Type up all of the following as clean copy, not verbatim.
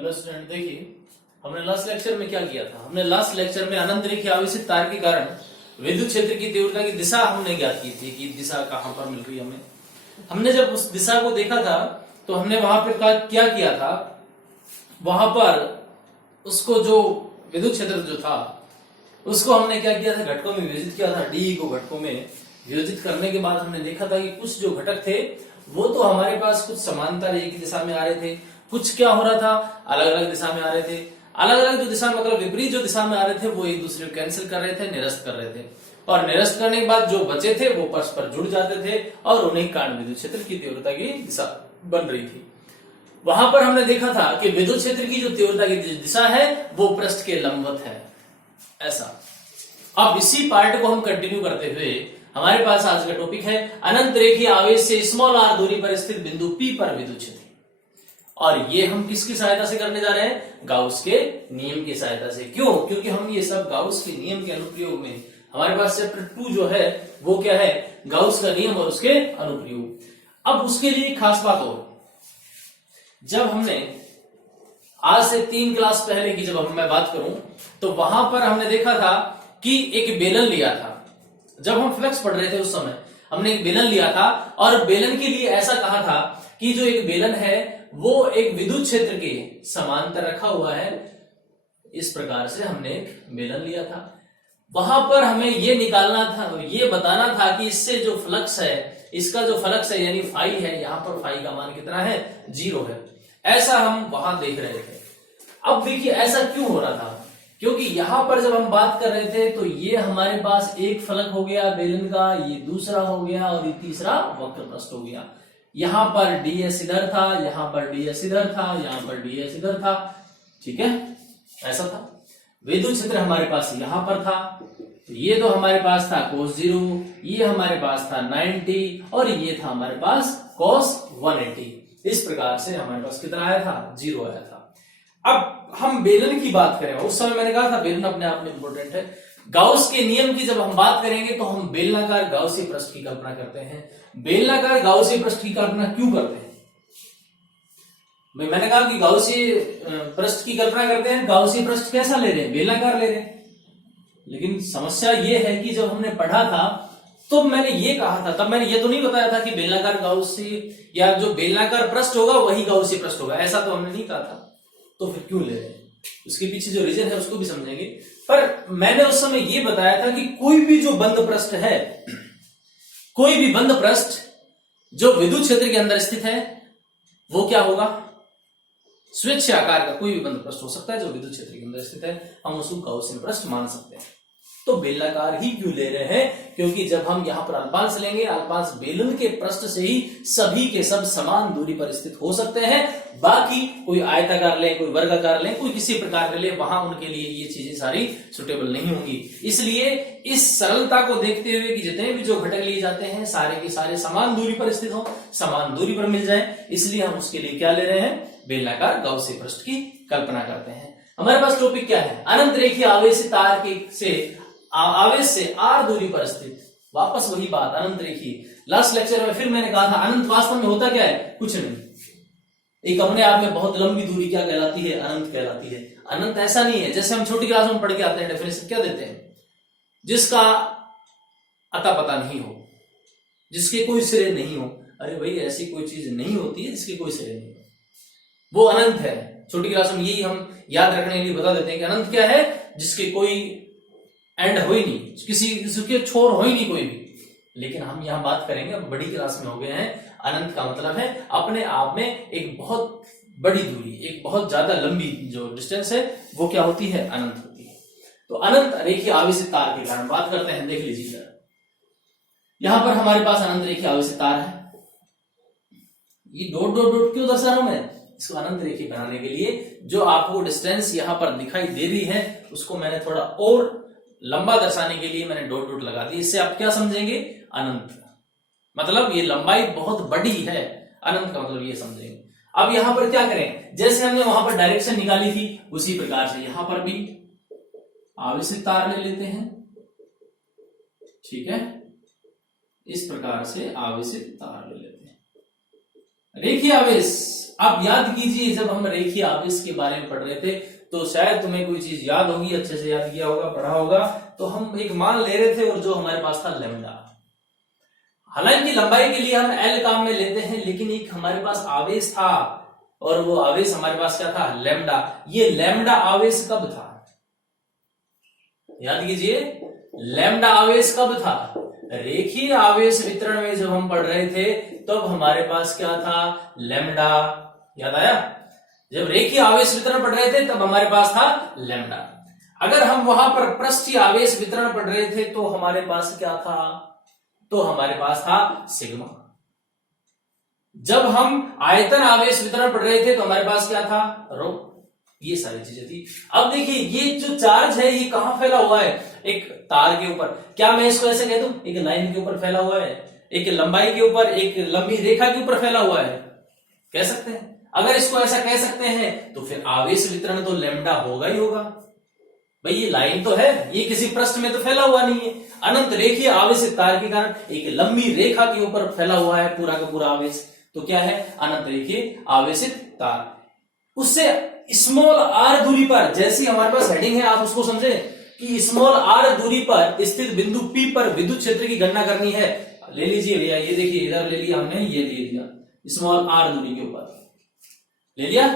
Hello student, देखिए हमने last lecture में क्या किया था। हमने लास्ट लेक्चर में अनंत रेखीय आवेशित तार के कारण विद्युत क्षेत्र की तीव्रता की दिशा हमने ज्ञात की थी कि दिशा कहां पर मिल रही है हमें। हमने जब उस दिशा को देखा था तो हमने वहां पर क्या किया था, वहां पर उसको जो विद्युत क्षेत्र जो था उसको हमने क्या किया था, घटकों में विभाजित किया था। डी को घटकों में विभाजित करने के बाद हमने देखा था कि कुछ जो घटक थे वो तो हमारे पास कुछ समांतर एक ही दिशा में आ रहे थे, कुछ क्या हो रहा था, अलग अलग दिशा में आ रहे थे। अलग अलग जो दिशा मतलब विपरीत जो दिशा में आ रहे थे वो एक दूसरे को कैंसिल कर रहे थे, निरस्त कर रहे थे, और निरस्त करने के बाद जो बचे थे वो परस्पर जुड़ जाते थे और उन्हीं कारण विद्युत क्षेत्र की तीव्रता की दिशा बन रही थी। वहां पर हमने देखा था कि विद्युत क्षेत्र की जो तीव्रता की दिशा है वो पृष्ठ के लंबवत है, ऐसा। अब इसी पार्ट को हम कंटिन्यू करते हुए हमारे पास आज का टॉपिक है अनंत रेखीय आवेश से स्मॉल आर दूरी पर स्थित बिंदु P पर विद्युत क्षेत्र। और ये हम किसकी सहायता से करने जा रहे हैं, गाउस के नियम की सहायता से। क्यों? क्योंकि हम ये सब गाउस के नियम के अनुप्रयोग में, हमारे पास चैप्टर 2 जो है वो क्या है, गाउस का नियम और उसके अनुप्रयोग। अब उसके लिए खास बात और, जब हमने आज से 3 क्लास पहले की जब मैं बात करूं तो वहां पर हमने देखा था कि एक बेलन लिया था। जब हम फ्लक्स पढ़ रहे थे उस समय हमने एक बेलन लिया था और बेलन के लिए ऐसा कहा था कि जो एक बेलन है वो एक विद्युत क्षेत्र के समांतर रखा हुआ है। इस प्रकार से हमने एक बेलन लिया था। वहां पर हमें ये निकालना था, ये बताना था कि इससे जो फ्लक्स है, इसका जो फ्लक्स है यानी फाई है, यहां पर फाई का मान कितना है, 0 है। ऐसा हम वहां देख रहे थे। अब देखिए ऐसा क्यों हो रहा था, क्योंकि यहां पर जब हम बात कर रहे थे तो ये हमारे पास एक फलक हो गया बेलन का, ये दूसरा हो गया और ये तीसरा वक्र पृष्ठ हो गया। यहां पर ds इधर था, यहां पर ds इधर था, यहां पर ds इधर था, ठीक है, ऐसा था। विद्युत क्षेत्र हमारे पास यहां पर था, तो ये तो हमारे पास था cos 0, ये हमारे पास था 90 और ये था हमारे पास cos 180। इस प्रकार से हमारे पास कितना आया था, 0 आया था। अब हम बेलन की बात करें, उस समय मैंने कहा था बेलन अपने आप में इंपॉर्टेंट है। गाउस के नियम की जब हम बात करेंगे तो हम बेलनाकार गाउसी पृष्ठ की कल्पना करते हैं। बेलनाकार गाउसी पृष्ठ की कल्पना क्यों करते हैं? मैंने कहा कि गाउसी पृष्ठ की कल्पना करते हैं। गाउसी पृष्ठ कैसा ले रहे हैं, बेलनाकार ले रहे हैं। लेकिन समस्या ये है कि जब हमने पढ़ा था तो मैंने ये कहा था, तब मैंने ये तो नहीं बताया था कि बेलनाकार गाउसी या जो बेलनाकार पृष्ठ होगा वही गाउसी पृष्ठ होगा, ऐसा तो हमने नहीं कहा था। तो फिर क्यों ले रहे हैं, उसके पीछे जो रीजन है उसको भी समझेंगे। पर मैंने उस समय ये बताया था कि कोई भी जो बंद पृष्ठ है, कोई भी बंद पृष्ठ जो विद्युत क्षेत्र के अंदर स्थित है वो क्या होगा, स्वेच्छ आकार का कोई भी बंद पृष्ठ हो सकता है जो विद्युत क्षेत्र के अंदर स्थित है, हम उसको गाउसियन पृष्ठ मान सकते हैं। तो बेलनाकार ही क्यों ले रहे हैं, क्योंकि जब हम यहां पर अल्पांश लेंगे, अल्पांश बेलन के पृष्ठ से ही सभी के सब समान दूरी पर स्थित हो सकते हैं। बाकी कोई आयताकार लें, कोई वर्गाकार लें, कोई किसी प्रकार ले, वहां उनके लिए ये चीजें सारी सुटेबल नहीं होंगी। इसलिए इस सरलता को देखते हुए कि जितने भी जो घटक लिए जाते हैं सारे के सारे समान दूरी पर स्थित हो, समान दूरी पर मिल जाए, इसलिए हम उसके लिए क्या ले रहे हैं, बेलनाकार गाउसी पृष्ठ की कल्पना करते हैं। हमारे पास टॉपिक क्या है, अनंत रेखीय आवेशित तार के आवेश से r दूरी पर स्थित। वापस वही बात, अनंत रेखीय। लास्ट लेक्चर में फिर मैंने कहा था अनंत वास्तव में होता क्या है, कुछ नहीं, एक अपने आप में बहुत लंबी दूरी क्या कहलाती है, अनंत कहलाती है। अनंत ऐसा नहीं है, जैसे हम छोटी क्लास में पढ़ के आते हैं डेफिनेशन क्या देते हैं, जिसका अता पता नहीं हो, जिसके कोई सिरे नहीं हो। अरे भाई ऐसी कोई चीज नहीं होती है जिसके कोई सिरे नहीं हो, वो अनंत है। छोटी क्लास में यही हम याद रखने के लिए बता देते हैं कि अनंत क्या है, जिसके कोई एंड हो ही नहीं, किसी के छोर हो ही नहीं कोई भी। लेकिन हम यहां बात करेंगे, अब बड़ी क्लास में हो गए हैं, अनंत का मतलब है अपने आप में एक बहुत बड़ी दूरी, एक बहुत ज्यादा लंबी जो डिस्टेंस है वो क्या होती है, अनंत होती है। तो अनंत रेखीय आवेशित तार के कारण बात करते हैं। देख लीजिए जरा, यहां पर हमारे पास अनंत रेखीय आवेशित तार है। ये डॉट डॉट डॉट क्यों दर्शा रहा हूं मैं, इसको अनंत रेखीय बनाने के लिए जो आपको डिस्टेंस यहां पर दिखाई दे रही है उसको मैंने थोड़ा और लंबा दर्शाने के लिए मैंने डॉट डॉट लगा दी। इससे आप क्या समझेंगे, अनंत मतलब ये लंबाई बहुत बड़ी है, अनंत का मतलब ये समझेंगे। अब यहां पर क्या करें, जैसे हमने वहां पर डायरेक्शन निकाली थी उसी प्रकार से यहां पर भी आवेशित तार ले लेते हैं, ठीक है, इस प्रकार से आवेशित तार ले लेते हैं। रेखीय आवेश आप याद कीजिए, जब हम रेखीय आवेश के बारे में पढ़ रहे थे तो शायद तुम्हें कोई चीज याद होगी, अच्छे से याद किया होगा, पढ़ा होगा। तो हम एक मान ले रहे थे और जो हमारे पास था लैम्डा। हालांकि लंबाई के लिए हम एल काम में लेते हैं, लेकिन एक हमारे पास आवेश था और वो आवेश हमारे पास क्या था, लैम्डा। ये लैम्डा आवेश कब था, याद कीजिए, लैम्डा आवेश कब था? रेखीय आवेश वितरण में जब हम पढ़ रहे थे तब हमारे पास क्या था, लैम्डा। याद आया? जब रेखीय आवेश वितरण पढ़ रहे थे तब हमारे पास था लैम्डा। अगर हम वहां पर पृष्ठीय आवेश वितरण पढ़ रहे थे तो हमारे पास क्या था, तो हमारे पास था सिग्मा। जब हम आयतन आवेश वितरण पढ़ रहे थे तो हमारे पास क्या था, रो। ये सारी चीजें थी। अब देखिए ये जो चार्ज है ये कहां फैला हुआ है, एक तार के ऊपर। क्या मैं इसको ऐसे कह दूं, एक लाइन के ऊपर फैला हुआ है, एक लंबाई के ऊपर, एक लंबी रेखा के ऊपर फैला हुआ है, कह सकते हैं। अगर इसको ऐसा कह सकते हैं तो फिर आवेश वितरण तो लैम्डा होगा ही होगा। भाई ये लाइन तो है, ये किसी पृष्ठ में तो फैला हुआ नहीं है। अनंत रेखीय आवेशित तार के कारण एक लंबी रेखा के ऊपर फैला हुआ है पूरा का पूरा आवेश, तो क्या है, अनंत रेखीय आवेशित तार। उससे स्मॉल आर दूरी पर, जैसी हमारे पास हेडिंग है, आप उसको समझे कि स्मॉल आर दूरी पर स्थित बिंदु पी पर विद्युत क्षेत्र की गणना करनी है। ले लीजिए भैया, ये देखिए इधर ले लिया हमने, ये ले लिया स्मॉल आर दूरी के ऊपर ले लिया।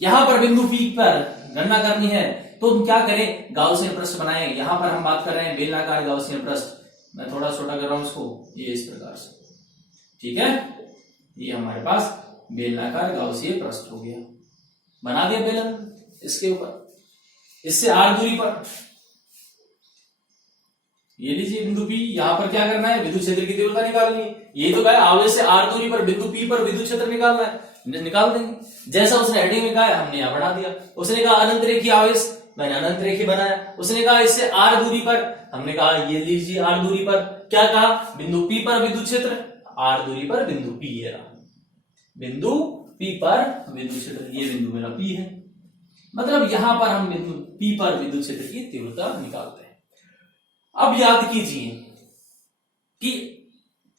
यहां पर बिंदु पी पर गणना करनी है तो हम क्या करें, गाउसियन पृष्ठ बनाएं। यहां पर हम बात कर रहे हैं बेलनाकार गाउसियन पृष्ठ। मैं थोड़ा छोटा कर रहा हूं इसको, ये इस प्रकार से, ठीक है। ये हमारे पास बेलनाकार गाउसीय पृष्ठ हो गया, बना दिया बेलन इसके ऊपर, इससे आर दूरी पर। ये लीजिए बिंदु पी, यहां पर क्या करना है, विद्युत क्षेत्र की तीव्रता निकालनी है। यही तो कहा है, आवेश से आर दूरी पर बिंदु पी पर विद्युत क्षेत्र निकालना है, निकाल देंगे। जैसा उसने हेडिंग में कहा है हमने यहां बढ़ा दिया। उसने कहा अनंत रेखीय आवेश, मैंने अनंत रेखीय बनाया। उसने कहा इससे आर दूरी पर, हमने कहा ये लीजिए आर दूरी पर। क्या कहा, बिंदु पी पर विद्युत क्षेत्र, आर दूरी पर बिंदु पी है, बिंदु पी पर विद्युत क्षेत्र, ये बिंदु मेरा पी है। मतलब यहां पर हम बिंदु पी पर विद्युत क्षेत्र की तीव्रता निकालते हैं। अब याद कीजिए कि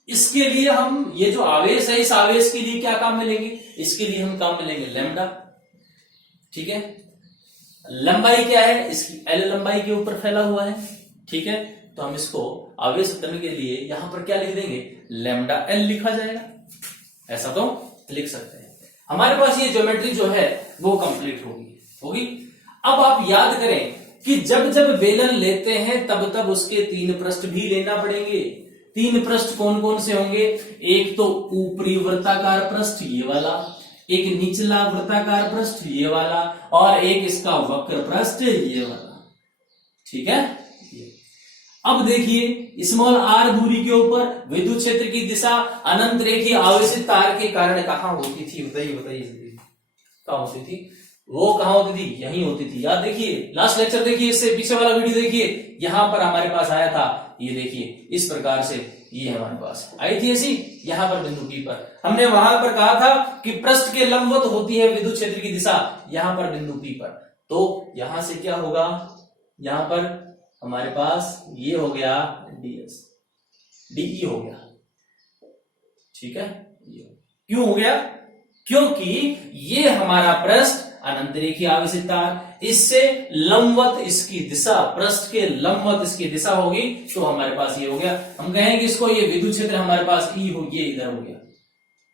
इसके लिए हम, ये जो आवेश है, इस आवेश के लिए क्या काम में लेंगे, इसके लिए हम काम में लेंगे लैम्डा, ठीक है। लंबाई क्या है इसकी, एल लंबाई के ऊपर फैला हुआ है, ठीक है। तो हम इसको आवेश वितरण के लिए यहां पर क्या लिख देंगे, लैम्डा एल लिखा जाएगा। ऐसा तो लिख सकते हैं। हमारे पास ये ज्योमेट्री जो है वो कंप्लीट होगी। अब आप याद करें कि जब जब बेलन लेते हैं तब तब उसके 3 पृष्ठ भी लेना पड़ेंगे। 3 पृष्ठ कौन कौन से होंगे, एक तो ऊपरी वृत्ताकार पृष्ठ ये वाला, एक निचला वृत्ताकार पृष्ठ ये वाला, और एक इसका वक्र पृष्ठ ये वाला, ठीक है। अब देखिए स्मॉल आर दूरी के ऊपर विद्युत क्षेत्र की दिशा अनंत रेखीय आवेशित तार के कारण कहां होती थी, बताइए कहां होती थी, वो कहां होती थी, यहीं होती थी। याद देखिए, लास्ट लेक्चर देखिए, इससे पीछे वाला वीडियो देखिए, यहां पर हमारे पास आया था, ये देखिए इस प्रकार से ये हमारे पास आई थी ऐसी, यहां पर बिंदु पी पर। हमने वहां पर कहा था कि पृष्ठ के लंबवत होती है विद्युत क्षेत्र की दिशा, यहां पर बिंदु पी पर। तो यहां से क्या होगा, यहां पर हमारे पास ये हो गया डीएस, डीई हो गया, ठीक है। क्यों हो गया, क्योंकि ये हमारा पृष्ठ अनंत रेखीय आवेशित तार, इससे लंबवत इसकी दिशा, पृष्ठ के लंबवत इसकी दिशा होगी, तो हमारे पास ये हो गया। हम कहेंगे इसको, ये विद्युत क्षेत्र हमारे पास ई हो, ये इधर हो गया,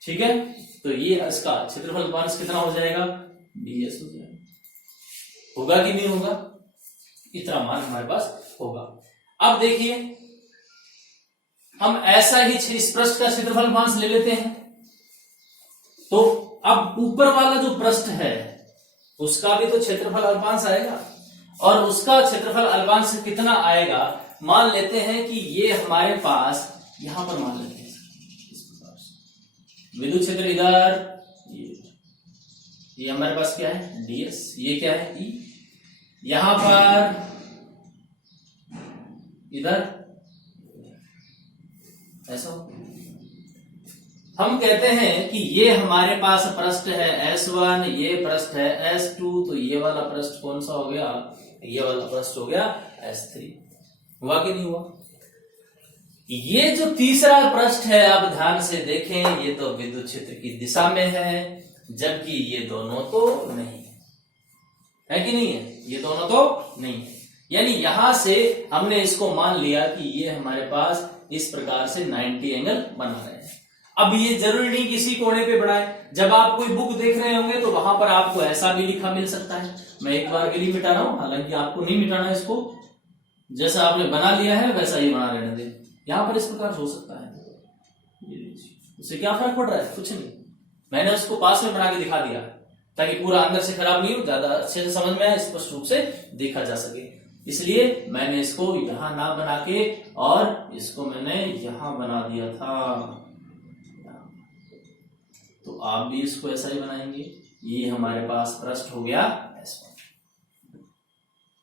ठीक है। तो ये इसका क्षेत्रफल पास कितना हो जाएगा, डीएस हो जाएगा। होगा कि नहीं होगा, इतना मान हमारे पास होगा। अब देखिए हम ऐसा ही इस पृष्ठ का क्षेत्रफल पास ले लेते हैं। तो अब ऊपर वाला जो पृष्ठ है उसका भी तो क्षेत्रफल अल्पांश आएगा, और उसका क्षेत्रफल अल्पांश कितना आएगा, मान लेते हैं कि ये हमारे पास यहां पर मान लेते हैं इस प्रकार से, विद्युत क्षेत्र इधर, ये हमारे पास क्या है डीएस, ये क्या है ई, यहां पर इधर ऐसा। हम कहते हैं कि ये हमारे पास पृष्ठ है S1, ये पृष्ठ है S2, तो ये वाला पृष्ठ कौन सा हो गया, ये वाला पृष्ठ हो गया S3। हुआ कि नहीं हुआ। ये जो तीसरा पृष्ठ है, आप ध्यान से देखें, ये तो विद्युत क्षेत्र की दिशा में है, जबकि ये दोनों तो नहीं है कि नहीं है, ये दोनों तो नहीं है। यानी यहां से हमने इसको मान लिया कि ये हमारे पास इस प्रकार से 90 एंगल बना रहे हैं। अब ये जरूरी नहीं किसी कोने पे बनाए, जब आप कोई बुक देख रहे होंगे तो वहां पर आपको ऐसा भी लिखा मिल सकता है। मैं एक बार के लिए मिटा रहा हूं, हालांकि आपको नहीं मिटाना, इसको जैसा आपने बना लिया है वैसा ही बना रहने दें। यहां पर इस प्रकार हो सकता है, उससे क्या फर्क पड़ रहा है, कुछ नहीं। मैंने उसको पास में बना के दिखा दिया ताकि पूरा अंदर से खराब नहीं हो, ज्यादा अच्छे से समझ में आए, स्पष्ट रूप से देखा जा सके। इसलिए मैंने इसको यहां ना बना के और इसको मैंने यहां बना दिया था। तो आप भी इसको ऐसा ही बनाएंगे। ये हमारे पास पृष्ठ हो गया S1।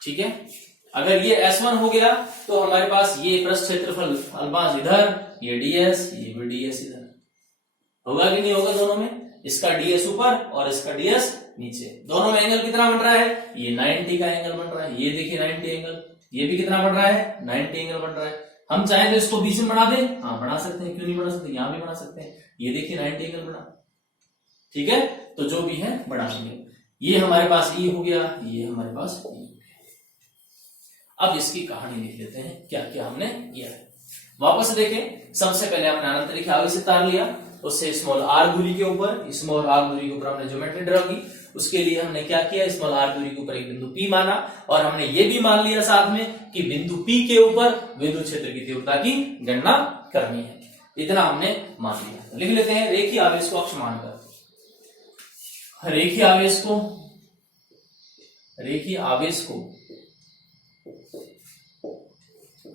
ठीक है, अगर ये S1 हो गया तो हमारे पास ये पृष्ठ क्षेत्रफल अल्पांश इधर, ये ds, ये भी ds इधर होगा कि नहीं होगा। दोनों में इसका ds ऊपर और इसका ds नीचे, दोनों में एंगल कितना बन रहा है, ये 90 का एंगल बन रहा है। ये देखिए 90 एंगल, ये भी कितना बन रहा है, 90 एंगल बन रहा है। हम चाहें तो इसको बीच में बना दें, हाँ बना सकते हैं, क्यों नहीं बना सकते, यहां भी बना सकते हैं। ये देखिए 90 एंगल बना, ठीक है। तो जो भी है बना लेंगे। ये हमारे पास E हो गया, ये हमारे पास E हो गया। अब इसकी कहानी लिख लेते हैं, क्या क्या हमने किया है। वापस देखें, सबसे पहले हमने अनंत रेखा आगे से तार लिया, उससे स्मॉल r दूरी के ऊपर, स्मॉल r दूरी के ऊपर हमने ज्योमेट्री ड्रा की। उसके लिए हमने क्या किया, स्मॉल r दूरी के ऊपर एक बिंदु P माना, और हमने ये भी मान लिया साथ में कि बिंदु P के ऊपर विद्युत क्षेत्र की तीव्रता की गणना करनी है। इतना हमने मान लिया। लिख लेते हैं, रेखीय आवेश को अक्ष मानकर, रेखीय आवेश को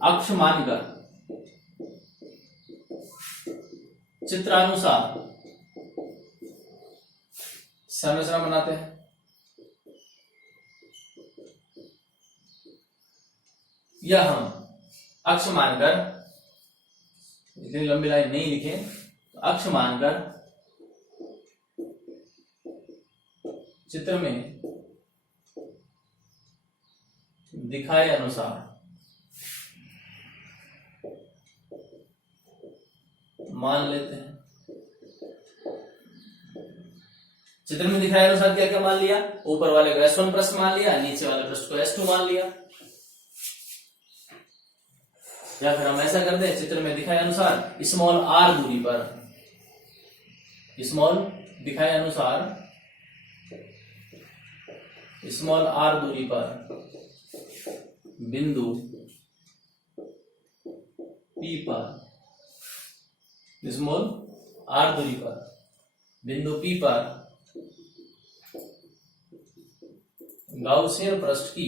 अक्ष मानकर चित्रानुसार संरचना बनाते हैं। यह हम अक्ष मानकर, इतनी लंबी लाइन नहीं लिखे, तो अक्ष मानकर चित्र में दिखाए अनुसार मान लेते हैं। चित्र में दिखाए अनुसार क्या क्या मान लिया, ऊपर वाले को S1 पृष्ठ मान लिया, नीचे वाले पृष्ठ को S2 मान लिया। या फिर हम ऐसा करते हैं, चित्र में दिखाए अनुसार स्मॉल r दूरी पर, स्मॉल दिखाए अनुसार स्मॉल r दूरी पर बिंदु P पर, स्मॉल r दूरी पर बिंदु P पर गाउसियन पृष्ठ की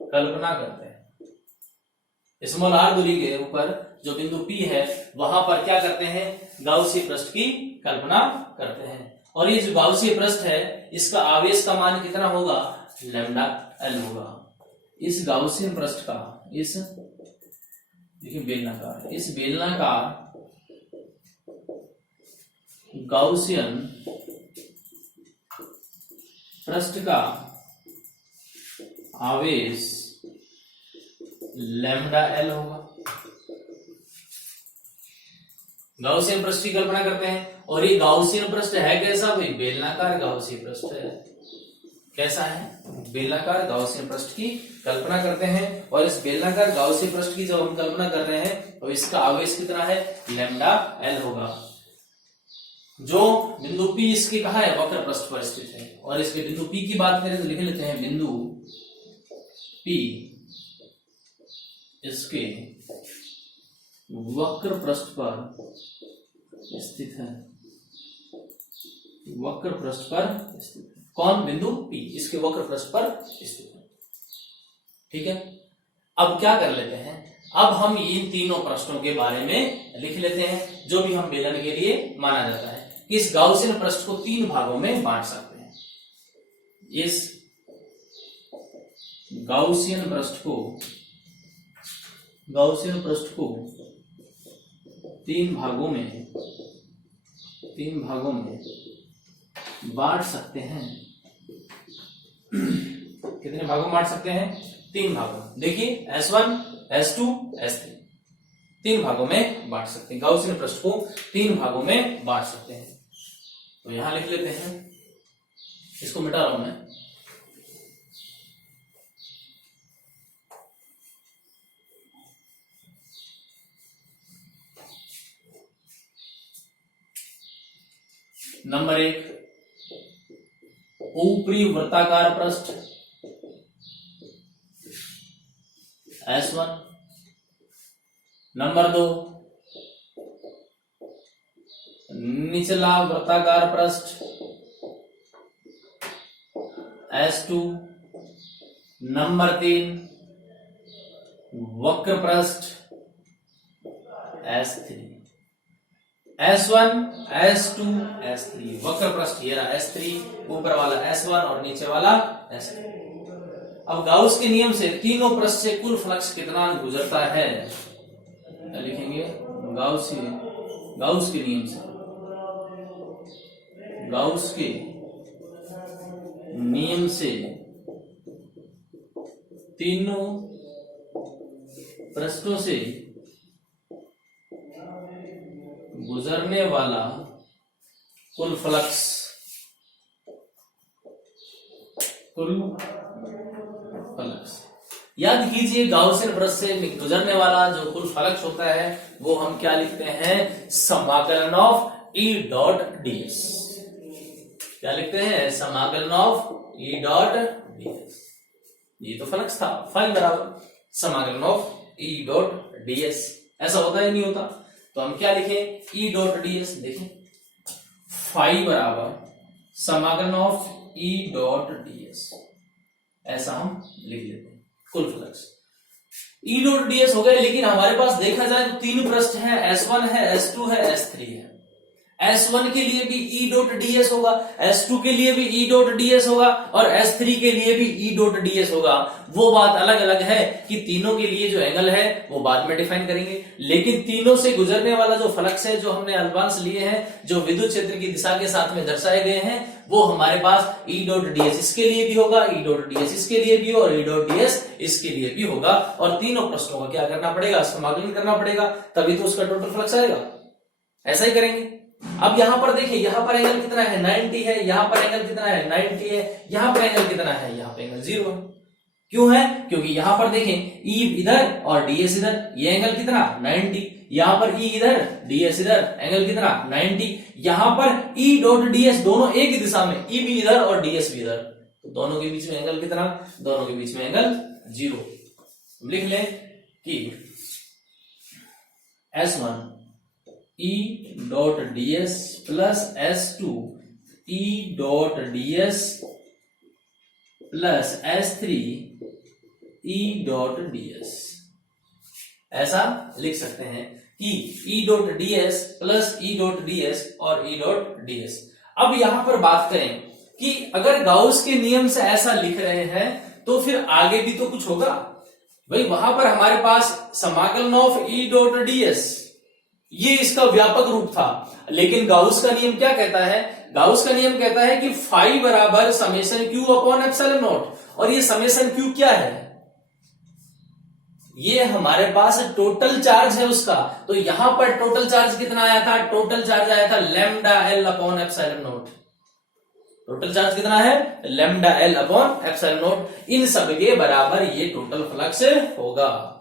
कल्पना करते हैं। स्मॉल r दूरी के ऊपर जो बिंदु P है वहां पर क्या करते हैं, गाउसीय पृष्ठ की कल्पना करते हैं। और ये जो गाउसीय पृष्ठ है इसका आवेश का मान कितना होगा, लैम्डा L होगा। इस गाउसियन पृष्ठ का, इस देखिए बेलनाकार, इस बेलनाकार गाउसियन पृष्ठ का आवेश लैम्डा L होगा। गाउसियन पृष्ठ की कल्पना करते हैं, और ये गाउसियन पृष्ठ है कैसा भाई, बेलनाकार गाउसीय पृष्ठ है। कैसा है, बेलनाकार गाउसियन पृष्ठ की कल्पना करते हैं। और इस बेलनाकार गाउसीय पृष्ठ की जब हम कल्पना कर रहे हैं तो इसका आवेश कितना है, लैम्डा L होगा। जो बिंदु P इसके कहा है, वक्र पृष्ठ पर स्थित है। और इसके बिंदु P की बात करें तो लिख लेते हैं, बिंदु P इसके वक्र पृष्ठ पर स्थित है, वक्र पृष्ठ पर स्थित है। कौन, बिंदु P इसके वक्र पृष्ठ पर स्थित है। ठीक है, अब क्या कर लेते हैं, अब हम इन तीनों पृष्ठों के बारे में लिख लेते हैं जो भी हम बेलन के लिए माना जाता है। इस गाउसियन पृष्ठ को 3 भागों में बांट सकते हैं। इस गाउसियन पृष्ठ को 3 भागों में बांट सकते हैं। कितने भागों में बांट सकते हैं, 3 भागों। देखिए S1, S2, S3। 3 भागों में बांट सकते हैं, गाउसियन पृष्ठ को 3 भागों में बांट सकते हैं। तो यहां लिख लेते हैं, इसको मिटा रहा हूं मैं। नंबर 1 ऊपरी वृत्ताकार पृष्ठ S1। नंबर 2 निचला वृत्ताकार पृष्ठ S2। नंबर 3 वक्र पृष्ठ S3। S1 S2 S3 वक्र पृष्ठ ये रहा S3, ऊपर वाला S1 और नीचे वाला S2। अब गाउस के नियम से तीनों पृष्ठ से कुल फ्लक्स कितना गुजरता है, क्या लिखेंगे? गाउस के नियम से, गाउस के नियम से तीनों पृष्ठों से गुजरने वाला कुल फ्लक्स, याद कीजिए गाउसियन पृष्ठ से गुजरने वाला जो कुल फ्लक्स होता है वो हम क्या लिखते हैं? समाकलन ऑफ E डॉट ds। क्या लिखते हैं? समाकलन ऑफ E डॉट ds। ये तो फ्लक्स था, फाई बराबर समाकलन ऑफ E डॉट ds। ऐसा होता है नहीं होता? तो हम क्या लिखें? E dot ds। देखें, फाई बराबर समाकलन ऑफ E डॉट ds, ऐसा हम लिख लेते हैं कुल फ्लक्स। E डॉट ds हो गए, लेकिन हमारे पास देखा जाए तो तीन पृष्ठ है, S1 है, S2 है, S3 है। S1 के लिए भी E डॉट ds होगा, S2 के लिए भी E डॉट ds होगा और S3 के लिए भी E डॉट ds होगा। वो बात अलग अलग है कि तीनों के लिए जो एंगल है वो बाद में डिफाइन करेंगे, लेकिन तीनों से गुजरने वाला जो फ्लक्स है, जो हमने अल्पांश लिए हैं, जो विद्युत क्षेत्र की दिशा के साथ में दर्शाए गए हैं, वो हमारे पास E डॉट ds इसके लिए भी होगा, E डॉट ds इसके लिए भी और E डॉट ds इसके लिए भी होगा। और तीनों पृष्ठों का क्या करना पड़ेगा? समाकलन करना पड़ेगा, तभी तो उसका टोटल फ्लक्स आएगा। ऐसा ही करेंगे। अब यहां पर देखिए, यहां पर एंगल कितना है? 90 है। यहां पर एंगल कितना है? 90 है। यहां पर एंगल कितना है? यहां पर एंगल 0 है। क्यों है? क्योंकि यहां पर देखें E इधर और ds इधर, ये एंगल कितना? 90। यहां पर E इधर, ds इधर, एंगल कितना? 90। यहां पर E डॉट ds दोनों एक ही दिशा में, E भी इधर और ds भी इधर, तो दोनों के बीच में एंगल कितना? दोनों के बीच में एंगल 0। लिख लें कि S1 E dot ds plus S2 E dot ds plus S3 E dot ds, ऐसा लिख सकते हैं कि E dot ds plus E dot ds और E डॉट ds। अब यहां पर बात करें कि अगर गाउस के नियम से ऐसा लिख रहे हैं तो फिर आगे भी तो कुछ होगा भाई। वहां पर हमारे पास समाकलन ऑफ E डॉट ds, ये इसका व्यापक रूप था, लेकिन गाउस का नियम क्या कहता है? गाउस का नियम कहता है कि फाई बराबर summation Q upon epsilon not. और ये समेशन क्यू क्या है? ये हमारे पास टोटल चार्ज है उसका। तो यहां पर टोटल चार्ज कितना आया था? टोटल चार्ज आया था lambda L upon epsilon naught. Total charge कितना है? Lambda L upon epsilon naught. इन सब के बराबर ये टोटल फ्लक्स होगा।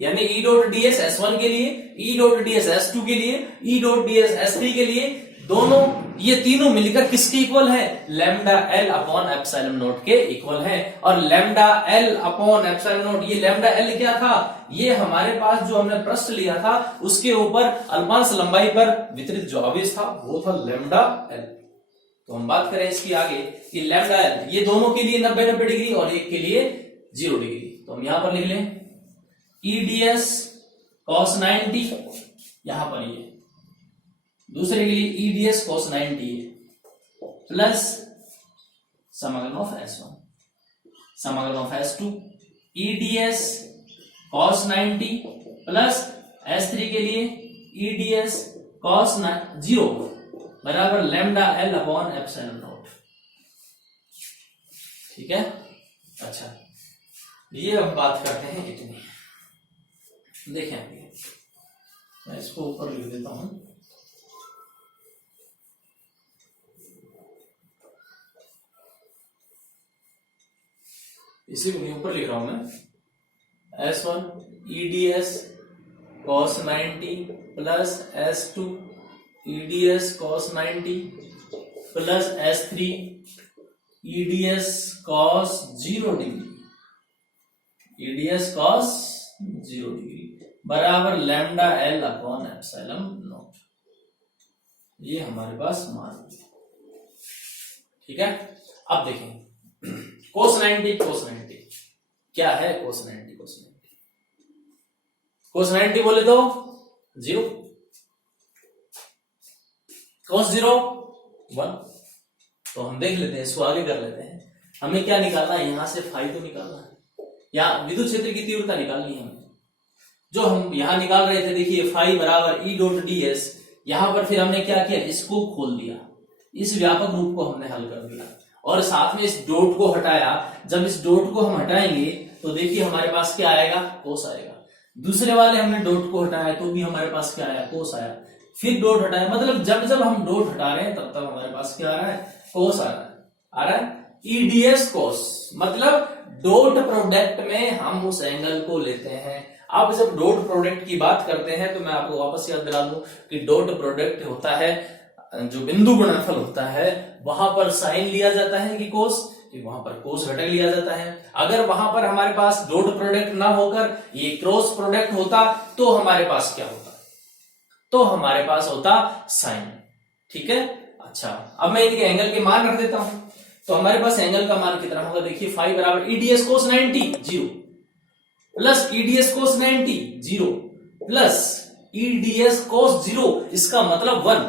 यानी E डॉट ds S1 के लिए, E डॉट ds S2 के लिए, E डॉट ds S3 के लिए, दोनों ये तीनों मिलकर किसके इक्वल है? Lambda L upon epsilon not के इक्वल है। और lambda L upon epsilon not, ये लैम्डा एल क्या था? ये हमारे पास जो हमने पृष्ठ लिया था उसके ऊपर अल्पांश लंबाई पर वितरित जो आवेश था वो था लैम्डा एल। तो हम बात करें इसकी आगे कि लैम्डा एल, ये दोनों के लिए 90-90 डिग्री और एक के लिए 0 डिग्री। तो हम यहां पर लिख लें EDS cos 90, यहां पर ये दूसरे के लिए EDS cos 90 है, प्लस समाकलन ऑफ S1, समाकलन of S2 EDS cos 90 plus S3 के लिए EDS cos 0 बराबर lambda L upon epsilon not. ठीक है, अच्छा ये अब बात करते हैं इतनी। देखें मैं इसको ऊपर लिख देता हूं, इसी को ऊपर लिख रहा हूं मैं। S1 EDS cos 90 plus S2 EDS cos 90 plus S3 EDS cos 0 degree, EDS cos 0 degree बराबर lambda L upon epsilon not. ये हमारे पास मान, ठीक है। अब देखें cos 90 क्या है, cos 90 बोले तो 0, cos 0 1। तो हम देख लेते हैं, इसको आगे कर लेते हैं। हमें क्या निकालना है, यहां से फाई तो निकालना है, या विद्युत क्षेत्र की तीव्रता निकालनी है हमें, जो हम यहां निकाल रहे थे। देखिए फाई बराबर ई डॉट डी एस, यहां पर फिर हमने क्या किया, इसको खोल दिया, इस व्यापक रूप को हमने हल कर दिया और साथ में इस डॉट को हटाया। जब इस डॉट को हम हटाएंगे तो देखिए हमारे पास क्या आएगा, कोस आएगा। दूसरे वाले हमने डॉट को हटाया तो भी हमारे पास क्या आया, कोस आया। फिर डॉट हटाया, मतलब जब जब हम डॉट हटा रहे हैं तब तक हमारे पास क्या आ रहा है, कोस आ रहा है। ईडीएस कोस मतलब डॉट प्रोडक्ट में हम उस एंगल को लेते हैं। अब जब डॉट प्रोडक्ट की बात करते हैं तो मैं आपको वापस याद दिला दूं कि डॉट प्रोडक्ट होता है, जो बिंदु गुणनफल होता है वहां पर साइन लिया जाता है कि कोस, वहां पर कोस घटक लिया जाता है। अगर वहां पर हमारे पास डॉट प्रोडक्ट ना होकर ये क्रॉस प्रोडक्ट होता तो हमारे पास क्या होता, तो हमारे पास होता साइन, ठीक है। अच्छा, अब मैं इनके एंगल के मान रख देता हूं, तो हमारे पास एंगल का मान कितना होगा, देखिए फाई बराबर ईडीएस कोस 90 0 प्लस ईडीएस कोस 90 0 प्लस ईडीएस कोस 0, इसका मतलब 1।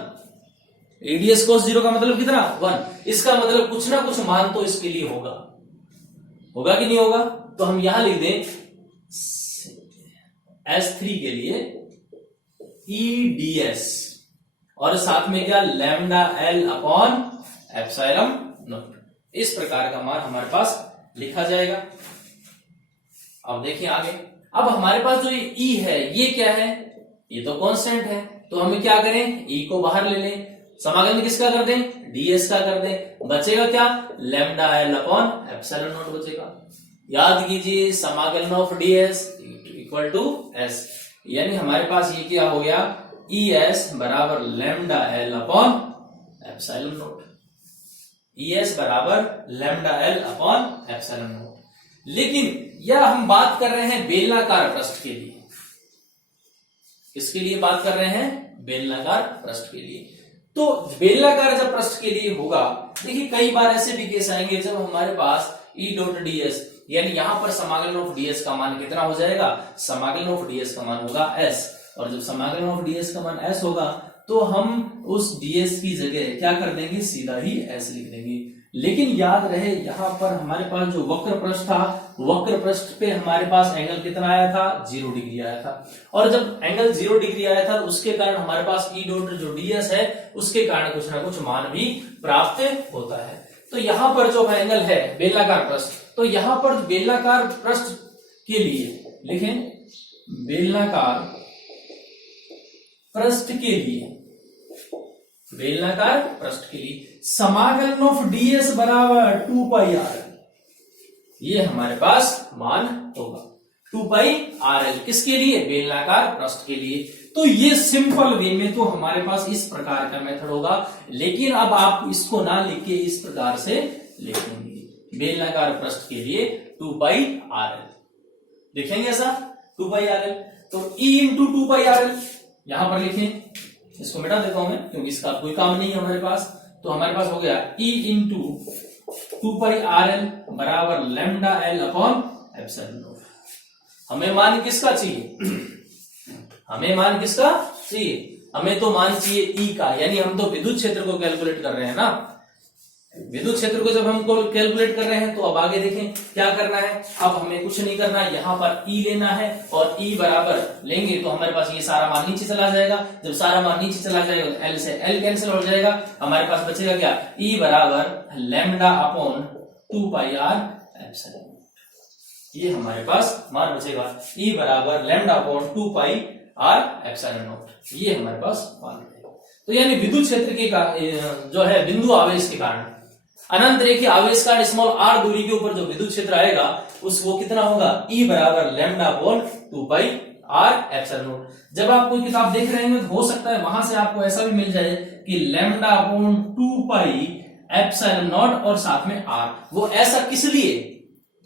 ईडीएस कोस 0 का मतलब कितना, 1। इसका मतलब कुछ ना कुछ मान तो इसके लिए होगा कि नहीं होगा। तो हम यहां लिख दें S3 के लिए ईडीएस और साथ में क्या, lambda L upon epsilon not. इस प्रकार का मान हमारे पास लिखा जाएगा। अब देखिए आगे, अब हमारे पास जो ये E है ये क्या है, ये तो कांस्टेंट है, तो हमें क्या करें, E को बाहर ले लें, समाकलन किसका कर दें, ds का कर दें, बचेगा क्या, lambda L upon epsilon nought बचेगा। याद कीजिए समाकलन of ds equal to s, यानी हमारे पास ये क्या हो गया, ES बराबर lambda L upon epsilon not. ES बराबर lambda L upon epsilon not. लेकिन यह हम बात कर रहे हैं बेलनाकार पृष्ठ के लिए, किसके लिए बात कर रहे हैं, बेलनाकार पृष्ठ के लिए। तो बेलनाकार जब पृष्ठ के लिए होगा, देखिए कई बार ऐसे भी केस आएंगे जब हमारे पास E डॉट ds, यानी यहां पर समाकलन ऑफ ds का मान कितना हो जाएगा, समाकलन ऑफ ds का मान होगा s, और जब समाकलन ऑफ ds का मान s होगा तो हम उस ds की जगह क्या कर देंगे, सीधा ही s लिख देंगे। लेकिन याद रहे यहां पर हमारे पास जो वक्र पृष्ठ था, वक्र पृष्ठ पे हमारे पास एंगल कितना आया था, 0 डिग्री आया था, और जब एंगल 0 डिग्री आया था उसके कारण हमारे पास ई डॉट जो ds है उसके कारण कुछ ना कुछ मान भी प्राप्त होता है। तो यहां पर जो एंगल है बेलनाकार पृष्ठ, तो यहां पर बेलनाकार पृष्ठ के लिए लिखें, बेलनाकार पृष्ठ के लिए, बेलनाकार पृष्ठ के लिए समाकलन ऑफ ds बराबर 2 पाई r, ये हमारे पास मान होगा 2 पाई r, किसके लिए, बेलनाकार पृष्ठ के लिए। तो ये सिंपल वे में तो हमारे पास इस प्रकार का मेथड होगा, लेकिन अब आप इसको ना लिख के इस प्रकार से लिखेंगे, बेलनाकार पृष्ठ के लिए 2 पाई r, लिखेंगे ऐसा 2 पाई r। तो E इंटू 2 पाई r यहां पर लिखें, इसको मिटा देता हूं मैं क्योंकि इसका कोई काम नहीं है हमारे पास। तो हमारे पास हो गया E इंटू 2 पाई RL बराबर lambda L upon epsilon not. हमें मान किसका चाहिए, हमें मान किसका चाहिए, हमें तो मान चाहिए E का, यानी हम तो विद्युत क्षेत्र को कैलकुलेट कर रहे हैं ना। विद्युत क्षेत्र को जब हम कैलकुलेट कर रहे हैं तो अब आगे देखें क्या करना है। अब हमें कुछ नहीं करना है, यहाँ पर E लेना है और E बराबर लेंगे तो हमारे पास ये सारा मान नीचे चला जाएगा। जब सारा मान नीचे चला जाएगा तो L से L कैंसिल हो जाएगा, हमारे पास बचेगा क्या, E बराबर lambda upon 2 pi r epsilon. ये हमारे पास मान बचेगा E बराबर lambda upon 2 pi r epsilon not, ये हमारे पास फॉर्मूला है। तो यानी विद्युत क्षेत्र के जो है बिंदु आवेश के कारण अनंत रेखीय आवेश का स्मॉल आर दूरी के ऊपर जो विद्युत क्षेत्र आएगा वो कितना होगा, ई बराबर lambda upon 2 pi r epsilon nought. जब आप कोई किताब देख रहे हैं तो हो सकता है वहां से आपको ऐसा भी मिल जाए कि lambda upon 2 pi epsilon not और साथ में आर। वो ऐसा किस लिए,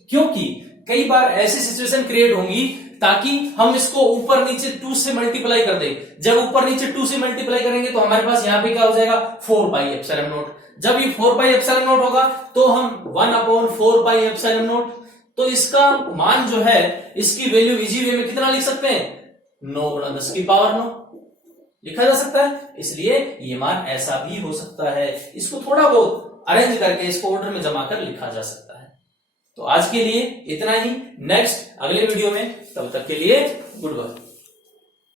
क्योंकि कई बार ऐसी सिचुएशन क्रिएट होंगी ताकि हम इसको ऊपर नीचे 2 से मल्टीप्लाई कर दें। जब ऊपर नीचे 2 से मल्टीप्लाई करेंगे तो हमारे पास यहाँ पे क्या हो जाएगा, 4 पाई एप्सिलॉन नॉट। जब ये 4 पाई एप्सिलॉन नॉट होगा तो हम 1 अपॉन 4 पाई एप्सिलॉन नॉट, तो इसका मान जो है इसकी वैल्यू इजी वे में कितना लिख सकते हैं, 9 गुणा 10 की पावर 9 लिखा जा सकता है। इसलिए ये मान ऐसा भी हो सकता है, इसको थोड़ा बहुत अरेंज करके इसको ऑर्डर में जमा कर लिखा जा सकता है। तो आज के लिए इतना ही, नेक्स्ट अगले वीडियो में, तब तक के लिए गुड बाय।